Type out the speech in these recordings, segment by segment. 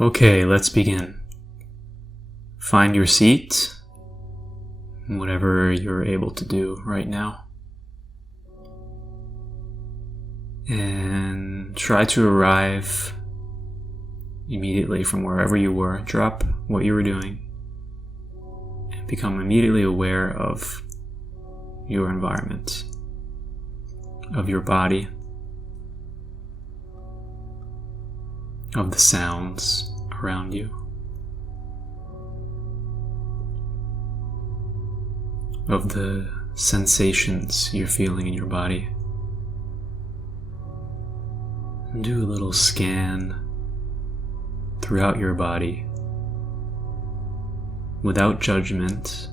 Okay, let's begin. Find your seat, whatever you're able to do right now. And try to arrive immediately from wherever you were. Drop what you were doing and become immediately aware of your environment, of your body, of the sounds around you, of the sensations you're feeling in your body. And do a little scan throughout your body without judgment,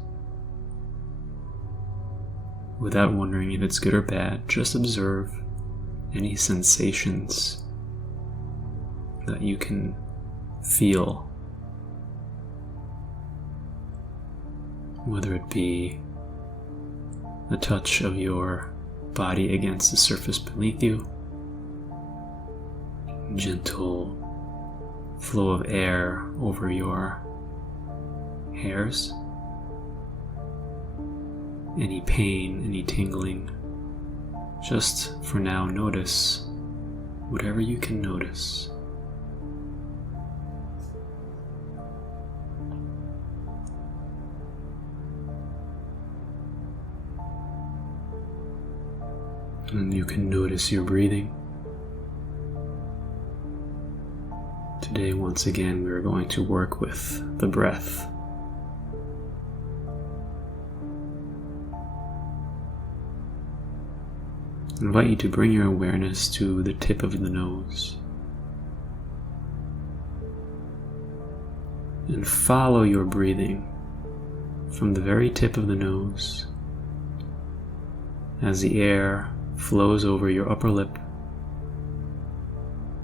without wondering if it's good or bad. Just observe any sensations that you can feel, whether it be the touch of your body against the surface beneath you, gentle flow of air over your hairs, any pain, any tingling. Just for now, notice whatever you can notice. And you can notice your breathing. Today, once again, we are going to work with the breath. I invite you to bring your awareness to the tip of the nose and follow your breathing from the very tip of the nose as the air flows over your upper lip,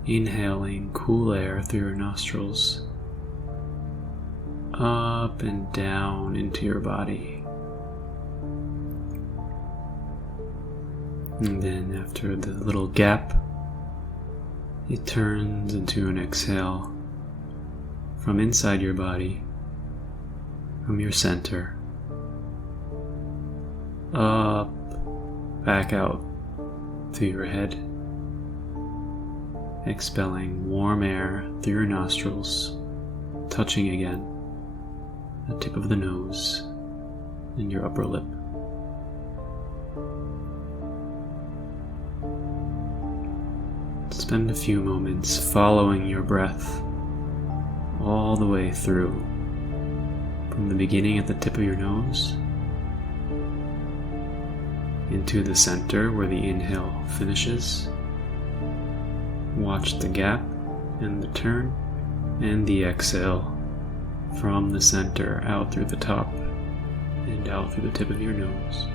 inhaling cool air through your nostrils, up and down into your body. And then after the little gap, it turns into an exhale from inside your body, from your center, up, back out through your head, expelling warm air through your nostrils, touching again the tip of the nose and your upper lip. Spend a few moments following your breath all the way through, from the beginning at the tip of your nose into the center where the inhale finishes. Watch the gap and the turn and the exhale from the center out through the top and out through the tip of your nose.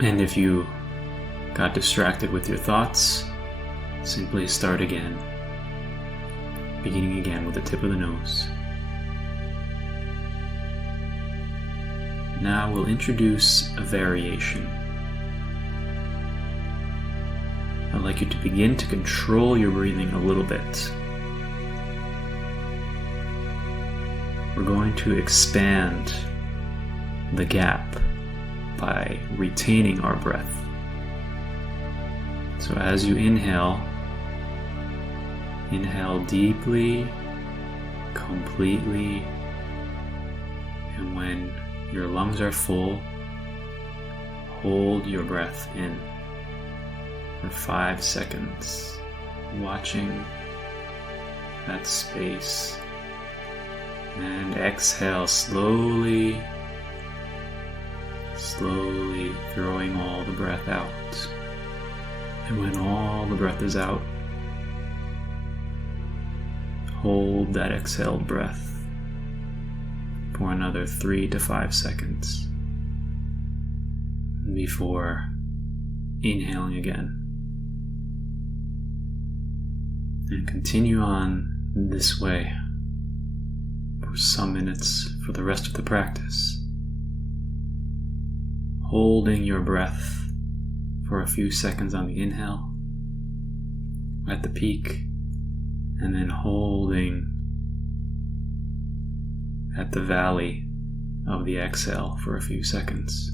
And if you got distracted with your thoughts, simply start again, beginning again with the tip of the nose. Now we'll introduce a variation. I'd like you to begin to control your breathing a little bit. We're going to expand the gap by retaining our breath. So as you inhale deeply, completely, and when your lungs are full, hold your breath in for 5 seconds, watching that space, and exhale slowly throwing all the breath out. And when all the breath is out, hold that exhaled breath for another 3 to 5 seconds before inhaling again. And continue on this way for some minutes for the rest of the practice, holding your breath for a few seconds on the inhale at the peak, and then holding at the valley of the exhale for a few seconds.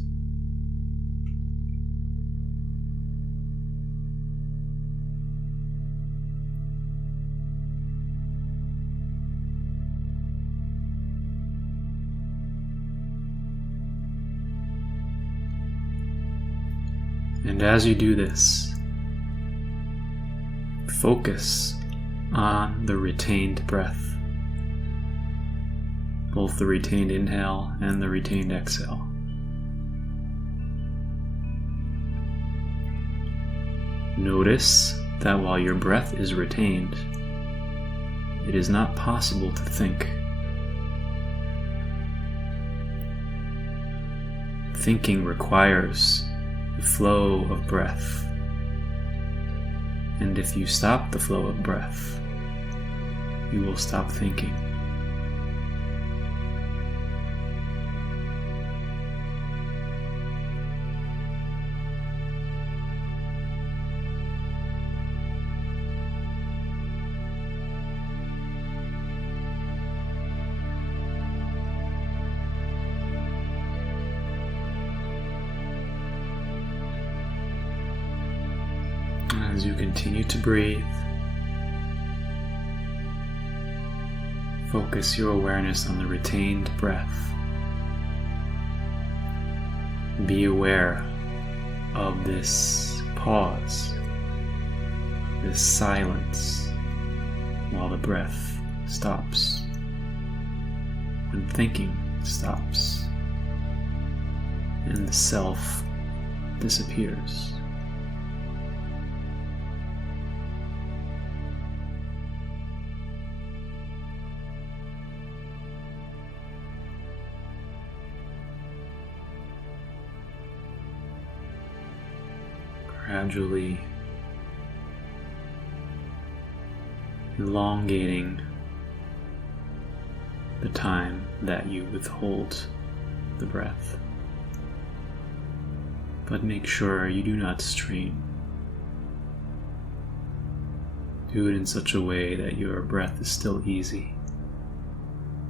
And as you do this, focus on the retained breath, both the retained inhale and the retained exhale. Notice that while your breath is retained, it is not possible to think. Thinking requires the flow of breath. And if you stop the flow of breath, you will stop thinking. As you continue to breathe, focus your awareness on the retained breath. Be aware of this pause, this silence, while the breath stops, when thinking stops, and the self disappears. Gradually elongating the time that you withhold the breath. But make sure you do not strain. Do it in such a way that your breath is still easy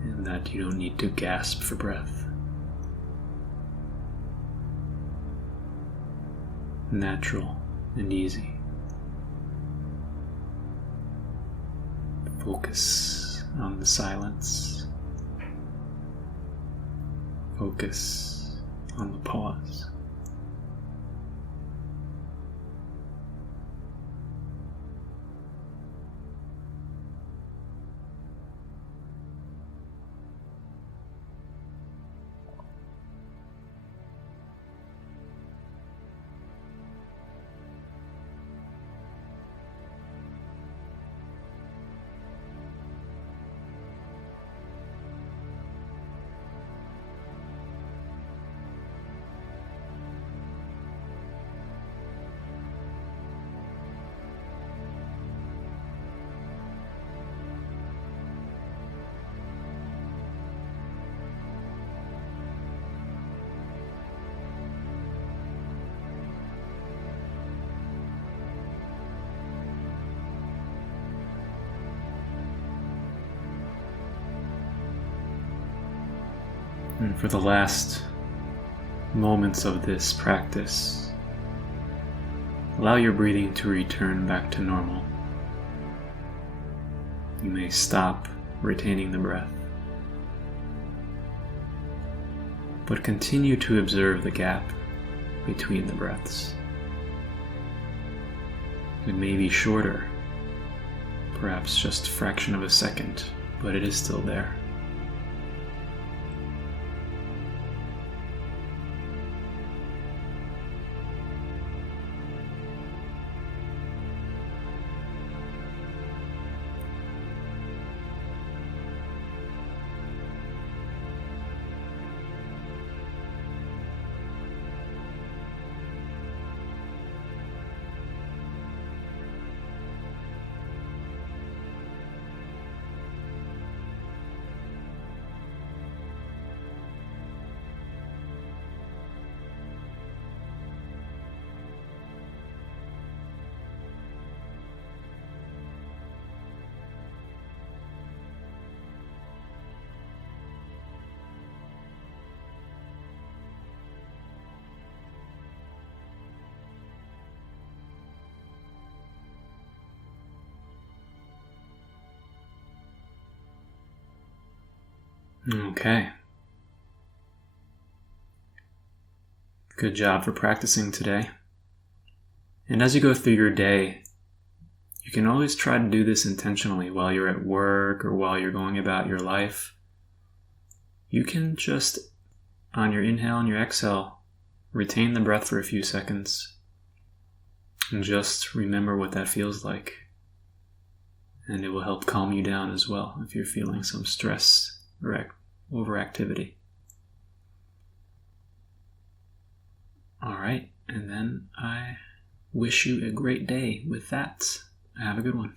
and that you don't need to gasp for breath. Natural and easy. Focus on the silence. Focus on the pause. And for the last moments of this practice, allow your breathing to return back to normal. You may stop retaining the breath, but continue to observe the gap between the breaths. It may be shorter, perhaps just a fraction of a second, but it is still there. Okay. Good job for practicing today. And as you go through your day, you can always try to do this intentionally while you're at work or while you're going about your life. You can just, on your inhale and your exhale, retain the breath for a few seconds and just remember what that feels like. And it will help calm you down as well if you're feeling some stress or overactivity. All right, and then I wish you a great day with that. Have a good one.